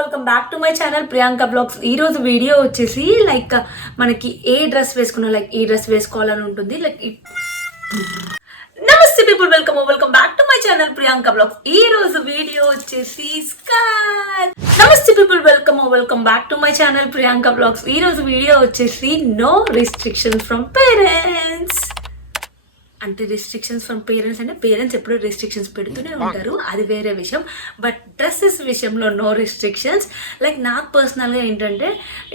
Welcome back to my channel Priyanka blogs. ఈ రోజు video వచ్చేసి లైక్ మనకి ఏ డ్రెస్ వేసుకున్నా లైక్ ఈ డ్రెస్ వేసుకోవాలని ఉంటుంది. నమస్తే people, welcome back to my channel Priyanka blogs. ఈ రోజు వీడియో వచ్చేసి నమస్తే people, welcome back to my channel Priyanka blogs. ఈ రోజు వీడియో వచ్చేసి నో రిస్ట్రిక్షన్స్ ఫ్రమ్ పేరెంట్స్. అంటే రిస్ట్రిక్షన్స్ ఫ్రమ్ పేరెంట్స్ అంటే పేరెంట్స్ ఎప్పుడు రిస్ట్రిక్షన్స్ పెడుతూనే ఉంటారు, అది వేరే విషయం. బట్ డ్రెస్సెస్ విషయంలో నో రిస్ట్రిక్షన్స్. లైక్ నాకు పర్సనల్గా ఏంటంటే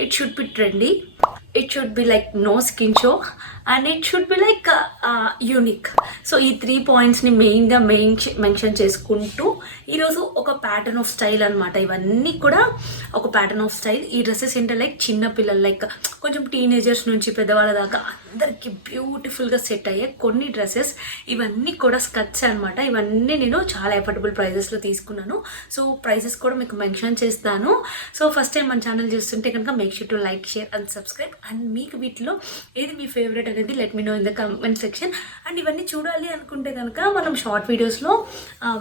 it should be trendy, it should be like no skin show and it should be like unique. So ఈ 3 పాయింట్స్ని మెయిన్గా మెన్షన్ చేసుకుంటూ ఈరోజు ఒక ప్యాటర్న్ ఆఫ్ స్టైల్ అనమాట. ఇవన్నీ కూడా ఒక ప్యాటర్న్ ఆఫ్ స్టైల్. ఈ డ్రెస్సెస్ ఏంటంటే లైక్ చిన్నపిల్లలు లైక్ కొంచెం టీనేజర్స్ నుంచి పెద్దవాళ్ళ దాకా అందరికీ బ్యూటిఫుల్గా సెట్ అయ్యే కొన్ని డ్రెస్సెస్. ఇవన్నీ కూడా స్కర్ట్స్ అనమాట. ఇవన్నీ నేను చాలా ఎఫర్డబుల్ ప్రైజెస్లో తీసుకున్నాను. సో ప్రైజెస్ కూడా మీకు మెన్షన్ చేస్తాను. సో ఫస్ట్ టైం మన ఛానల్ చూస్తుంటే కనుక make sure to like, share and subscribe. And మీకు వీటిలో ఏది మీ ఫేవరెట్ అనేది let me know in the comment section. And ఇవన్నీ చూడాలి అనుకుంటే కనుక మనం షార్ట్ వీడియోస్లో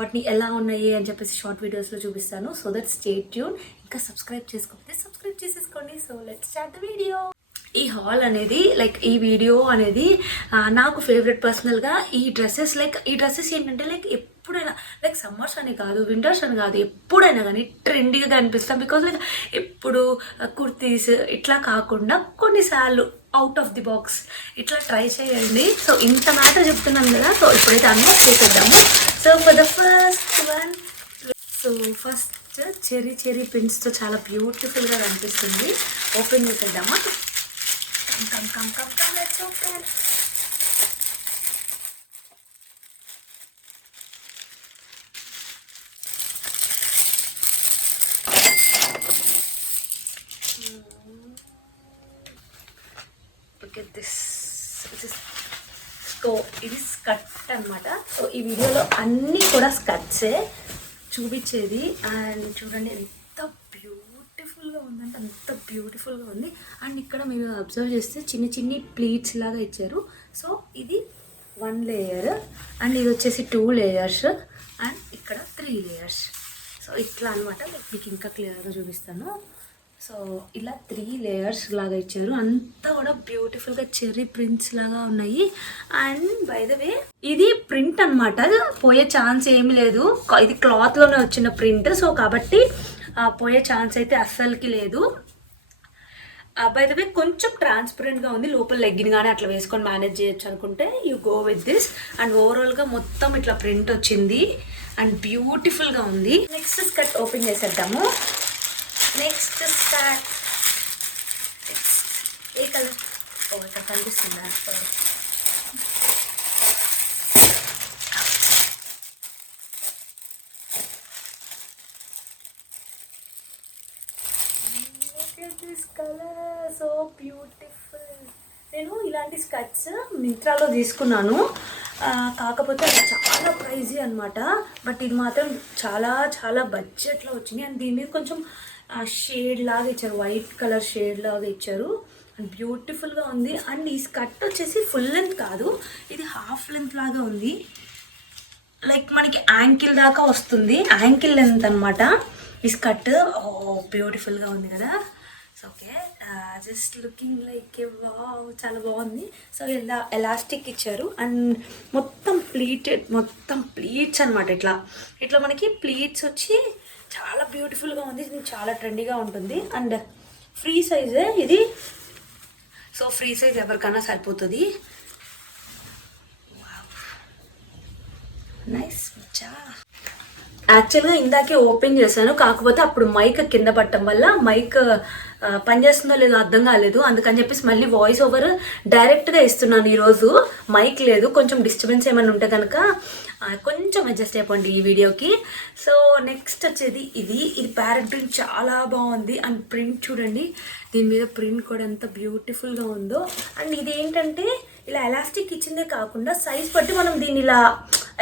వాటిని ఎలా ఉన్నాయి అని చెప్పేసి షార్ట్ వీడియోస్లో చూపిస్తాను. So that stay tune. ఇంకా సబ్స్క్రైబ్ చేసుకోకపోతే సబ్స్క్రైబ్ చేసేసుకోండి. So let's start the video. ఈ హాల్ అనేది లైక్ ఈ వీడియో అనేది నాకు ఫేవరెట్ పర్సనల్గా. ఈ డ్రెస్సెస్ ఏంటంటే లైక్ ఎప్పుడైనా లైక్ సమ్మర్స్ అని కాదు, వింటర్స్ అని కాదు, ఎప్పుడైనా కానీ ట్రెండీగా కనిపిస్తాం. బికాజ్ లైక్ ఎప్పుడు కుర్తీస్ ఇట్లా కాకుండా కొన్నిసార్లు అవుట్ ఆఫ్ ది బాక్స్ ఇట్లా ట్రై చేయండి. సో ఇంత మ్యాటర్ చెప్తున్నాను కదా. సో ఇప్పుడైతే అన్బాక్స్ చేసేద్దాము. So for the first one, so first cherry ప్రింట్స్తో చాలా బ్యూటిఫుల్గా కనిపిస్తుంది. ఓపెన్ చేసేద్దామా? Come, let's open. Look at this. So ఇది స్కర్ట్ అనమాట. సో ఈ వీడియోలో అన్నీ కూడా స్కర్ట్సే చూపించేది. అండ్ చూడండి ఎంత బ్యూటిఫుల్గా ఉందంటే అంత బ్యూటిఫుల్గా ఉంది. అండ్ ఇక్కడ మీరు అబ్జర్వ్ చేస్తే చిన్ని ప్లీట్స్ లాగా ఇచ్చారు. సో ఇది 1 లేయర్ అండ్ ఇది వచ్చేసి 2 లేయర్స్ అండ్ ఇక్కడ 3 లేయర్స్. సో ఇట్లా అనమాట. మీకు ఇంకా క్లియర్గా చూపిస్తాను. సో ఇలా 3 లేయర్స్ లాగా ఇచ్చారు. అంతా కూడా బ్యూటిఫుల్గా చెర్రీ ప్రింట్స్ లాగా ఉన్నాయి. అండ్ బై ద వే ఇది ప్రింట్ అనమాట, పోయే ఛాన్స్ ఏమి లేదు. ఇది క్లాత్లోనే వచ్చిన ప్రింట్. సో కాబట్టి పోయే ఛాన్స్ అయితే అస్సలకి లేదు. బై ద వే కొంచెం ట్రాన్స్పరెంట్గా ఉంది. లోపల లెగ్గిన్ కానీ అట్లా వేసుకొని మేనేజ్ చేయొచ్చు అనుకుంటే you go with this. And ఓవరాల్గా మొత్తం ఇట్లా ప్రింట్ వచ్చింది అండ్ బ్యూటిఫుల్గా ఉంది. నెక్స్ట్ స్కర్ట్ ఓపెన్ చేసేద్దాము. నెక్స్ట్ స్కర్ట్ ఏ కలర్? ఓ ఇక్కడ కనిపిస్తుందా? This colour so beautiful. నేను ఇలాంటి స్కర్ట్స్ మింత్రాలో తీసుకున్నాను. కాకపోతే అది చాలా ప్రైజీ అనమాట. బట్ ఇది మాత్రం చాలా బడ్జెట్లో వచ్చింది. అండ్ దీని మీద కొంచెం షేడ్ లాగా ఇచ్చారు, వైట్ కలర్ షేడ్ లాగా ఇచ్చారు. అండ్ బ్యూటిఫుల్గా ఉంది. అండ్ ఈ స్కర్ట్ వచ్చేసి ఫుల్ లెంత్ కాదు, ఇది హాఫ్ లెంత్ లాగా ఉంది. లైక్ మనకి యాంకిల్ దాకా వస్తుంది, యాంకిల్ లెంత్ అనమాట ఈ స్కర్ట్. బ్యూటిఫుల్గా ఉంది కదా. So okay, just looking like wow, చాలా బాగుంది. సో ఇలా ఎలాస్టిక్ ఇచ్చారు అండ్ మొత్తం ప్లీట్స్ అనమాట. ఇట్లా మనకి ప్లీట్స్ వచ్చి చాలా బ్యూటిఫుల్గా ఉంది. ఇది చాలా ట్రెండీగా ఉంటుంది. అండ్ ఫ్రీ సైజే ఇది. సో ఫ్రీ సైజ్ ఎవరికైనా సరిపోతుంది. నైస్. యాక్చువల్గా ఇందాకే ఓపెన్ చేశాను, కాకపోతే అప్పుడు మైక్ కింద పట్టడం వల్ల మైక్ పనిచేస్తుందో లేదో అర్థం కాలేదు. అందుకని చెప్పేసి మళ్ళీ వాయిస్ ఓవర్ డైరెక్ట్గా ఇస్తున్నాను. ఈరోజు మైక్ లేదు, కొంచెం డిస్టర్బెన్స్ ఏమైనా ఉంటే కనుక కొంచెం అడ్జస్ట్ అయిపోండి ఈ వీడియోకి. సో నెక్స్ట్ వచ్చేది ఇది ప్యారెట్ ప్రింట్ చాలా బాగుంది. అండ్ ప్రింట్ చూడండి, దీని మీద ప్రింట్ కూడా ఎంత బ్యూటిఫుల్గా ఉందో. అండ్ ఇది ఏంటంటే ఇలా ఎలాస్టిక్ ఇచ్చిందే కాకుండా సైజ్ బట్టి మనం దీన్ని ఇలా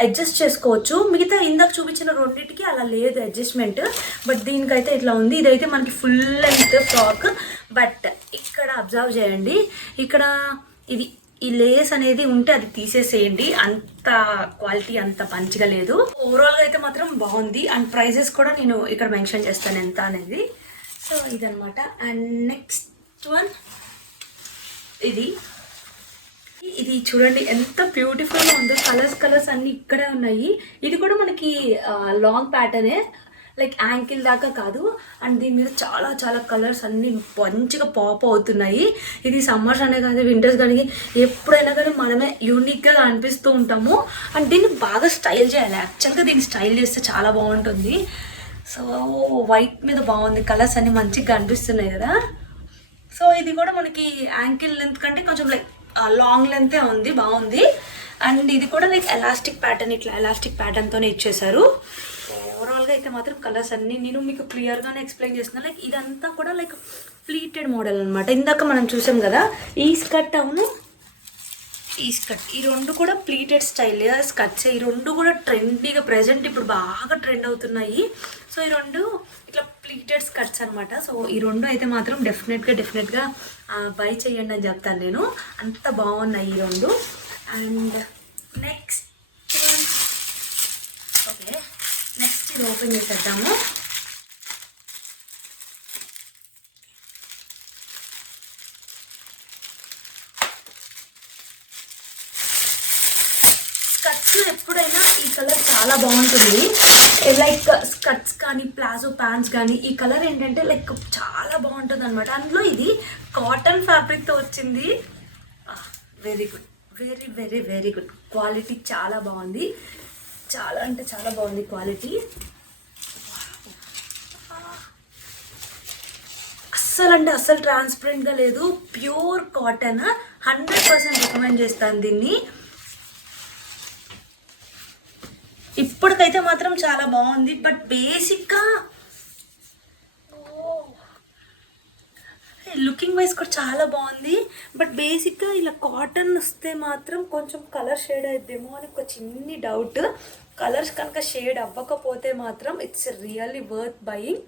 అడ్జస్ట్ చేసుకోవచ్చు. మిగతా ఇందాక చూపించిన రెండింటికి అలా లేదు అడ్జస్ట్మెంట్, బట్ దీనికైతే ఇట్లా ఉంది. ఇదైతే మనకి ఫుల్ లెంత్ ఫ్రాక్. బట్ ఇక్కడ అబ్జర్వ్ చేయండి, ఇక్కడ ఇది ఈ లేస్ అనేది ఉంటే అది తీసేసేయండి, అంత క్వాలిటీ అంత మంచిగా లేదు. ఓవరాల్గా అయితే మాత్రం బాగుంది. అండ్ ప్రైజెస్ కూడా నేను ఇక్కడ మెన్షన్ చేస్తాను ఎంత అనేది. సో ఇదనమాట. అండ్ నెక్స్ట్ వన్ ఇది చూడండి ఎంత బ్యూటిఫుల్గా ఉందో. కలర్స్ అన్నీ ఇక్కడే ఉన్నాయి. ఇది కూడా మనకి లాంగ్ ప్యాటర్నే, లైక్ యాంకిల్ దాకా కాదు. అండ్ దీని మీద చాలా చాలా కలర్స్ అన్నీ మంచిగా పాప్ అవుతున్నాయి. ఇది సమ్మర్స్ అనే కాదు, వింటర్స్ కానీ ఎప్పుడైనా కానీ మనమే యూనిక్గా అనిపిస్తూ ఉంటాము. అండ్ దీన్ని బాగా స్టైల్ చేయాలి. యాక్చువల్గా దీన్ని స్టైల్ చేస్తే చాలా బాగుంటుంది. సో వైట్ మీద బాగుంది, కలర్స్ అన్నీ మంచిగా కనిపిస్తున్నాయి కదా. సో ఇది కూడా మనకి యాంకిల్ లెంత్ కంటే కొంచెం లైక్ లాంగ్ లెంతే ఉంది, బాగుంది. అండ్ ఇది కూడా లైక్ ఎలాస్టిక్ ప్యాటర్న్, ఇట్లా ఎలాస్టిక్ ప్యాటర్న్తోనే ఇచ్చేసారు. ఓవరాల్గా అయితే మాత్రం కలర్స్ అన్నీ నేను మీకు క్లియర్గానే ఎక్స్ప్లెయిన్ చేస్తున్నాను. లైక్ ఇదంతా కూడా లైక్ ప్లీటెడ్ మోడల్ అనమాట. ఇందాక మనం చూసాం కదా ఈ స్కర్ట్, అవును ఈ స్కర్ట్, ఈ రెండు కూడా ప్లీటెడ్ స్టైల్ స్కర్ట్స్. ఈ రెండు కూడా ట్రెండీగా ప్రజెంట్ ఇప్పుడు బాగా ట్రెండ్ అవుతున్నాయి. సో ఈ రెండు ఇట్లా ప్లీటెడ్ స్కర్ట్స్ అనమాట. సో ఈ రెండు అయితే మాత్రం డెఫినెట్గా బై చేయండి అని చెప్తాను నేను, అంత బాగున్నాయి ఈ రెండు. అండ్ నెక్స్ట్ ఇది ఓపెన్ చేసేద్దాము. స్కర్ట్స్ ఎప్పుడైనా ఈ కలర్ చాలా బాగుంటుంది. లైక్ స్కర్ట్స్ కానీ ప్లాజో ప్యాంట్స్ కానీ ఈ కలర్ ఏంటంటే లైక్ చాలా బాగుంటుంది అనమాట. అందులో ఇది కాటన్ ఫ్యాబ్రిక్తో వచ్చింది. Very good, very good. Quality చాలా బాగుంది, చాలా అంటే చాలా బాగుంది క్వాలిటీ. అస్సలు ట్రాన్స్పరెంట్గా లేదు, ప్యూర్ కాటన్. 100% రికమెండ్ చేస్తాను దీన్ని. ఇప్పటికైతే మాత్రం చాలా బాగుంది. బట్ బేసిక్గా లుకింగ్ వైజ్ కూడా చాలా బాగుంది. బట్ బేసిక్గా ఇలా కాటన్ వస్తే మాత్రం కొంచెం కలర్ షేడ్ అయిద్దేమో అని ఒక చిన్ని డౌట్. కలర్స్ కనుక షేడ్ అవ్వకపోతే మాత్రం ఇట్స్ రియల్లీ వర్త్ బయింగ్.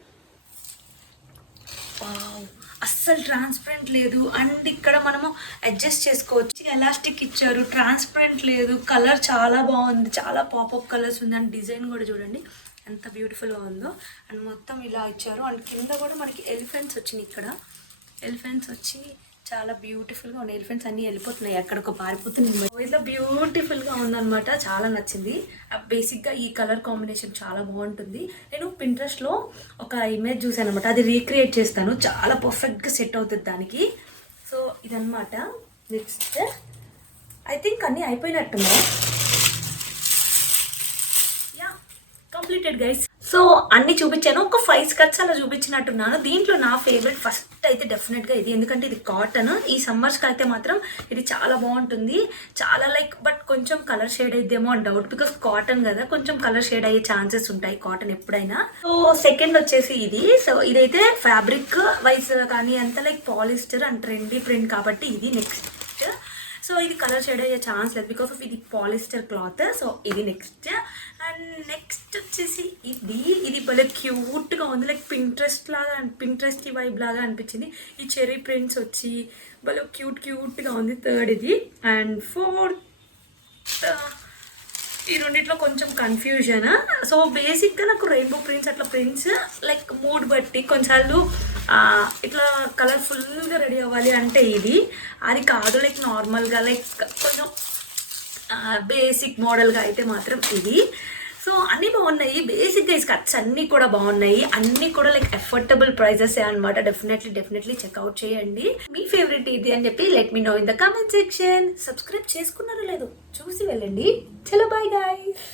అస్సలు ట్రాన్స్పరెంట్ లేదు. అండ్ ఇక్కడ మనము అడ్జస్ట్ చేసుకోవచ్చు. ఎలాస్టిక్ ఇచ్చారు, ట్రాన్స్పరెంట్ లేదు. కలర్ చాలా బాగుంది, చాలా పాపప్ కలర్స్ ఉంది. అండ్ డిజైన్ కూడా చూడండి ఎంత బ్యూటిఫుల్గా ఉందో. అండ్ మొత్తం ఇలా ఇచ్చారు. అండ్ కింద కూడా మనకి ఎలిఫెంట్స్ వచ్చినాయి. ఇక్కడ ఎలిఫెంట్స్ వచ్చి చాలా బ్యూటిఫుల్గా ఉన్నాయి. ఎలిఫెంట్స్ అన్నీ వెళ్ళిపోతున్నాయి, ఎక్కడికో పారిపోతున్నాయి. ఇట్లా బ్యూటిఫుల్గా ఉందన్నమాట, చాలా నచ్చింది. బేసిక్గా ఈ కలర్ కాంబినేషన్ చాలా బాగుంటుంది. నేను పింట్రెస్ట్లో ఒక ఇమేజ్ చూసాను అనమాట, అది రీక్రియేట్ చేస్తాను, చాలా పర్ఫెక్ట్గా సెట్ అవుతుంది దానికి. సో ఇదన్నమాట. నెక్స్ట్ ఐ థింక్ అన్నీ అయిపోయినట్టున్నాయి. Yeah, completed guys. సో అన్నీ చూపించాను, ఒక 5 స్కర్ట్స్ అలా చూపించినట్టున్నాను. దీంట్లో నా ఫేవరెట్ ఫస్ట్ అయితే డెఫినెట్గా ఇది, ఎందుకంటే ఇది కాటన్. ఈ సమ్మర్స్కి అయితే మాత్రం ఇది చాలా బాగుంటుంది. చాలా లైక్ బట్ కొంచెం కలర్ షేడ్ అయిద్దేమో అని డౌట్, బికాస్ కాటన్ కదా, కొంచెం కలర్ షేడ్ అయ్యే ఛాన్సెస్ ఉంటాయి కాటన్ ఎప్పుడైనా. సో సెకండ్ వచ్చేసి ఇది. సో ఇదైతే ఫ్యాబ్రిక్ వైజ్ కానీ అంత like polyester and trendy print కాబట్టి ఇది నెక్స్ట్. సో ఇది కలర్ షేడ్ అయ్యే ఛాన్స్ లేదు బికాస్ ఆఫ్ ఇది పాలిస్టర్ క్లాత్. సో ఇది నెక్స్ట్. అండ్ నెక్స్ట్ వచ్చేసి ఇది భలే క్యూట్గా ఉంది, లైక్ పింట్రెస్ట్ వైబ్ లాగా అనిపించింది. ఈ చెరీ ప్రింట్స్ వచ్చి భలే క్యూట్గా ఉంది. థర్డ్ ఇది. అండ్ ఫోర్త్ ఈ రెండిట్లో కొంచెం కన్ఫ్యూజన్. సో బేసిక్గా నాకు రెయిన్బో ప్రింట్స్ అట్లా ప్రింట్స్ లైక్ మూడ్ బట్టి కొన్నిసార్లు ఇట్లా కలర్ఫుల్గా రెడీ అవ్వాలి అంటే ఇది, అది కాదు లైక్ నార్మల్గా లైక్ కొంచెం బేసిక్ మోడల్గా అయితే మాత్రం ఇది. సో అన్నీ బాగున్నాయి. బేసిక్గా ఈ స్కర్ట్స్ అన్నీ కూడా బాగున్నాయి, అన్నీ కూడా లైక్ అఫోర్డబుల్ ప్రైజెస్ అనమాట. డెఫినెట్లీ చెక్అవుట్ చేయండి. మీ ఫేవరెట్ ఇది అని చెప్పి let me know in the comment section. Subscribe చేసుకున్నారో లేదో చూసి వెళ్ళండి. చలో బాయ్ గైస్.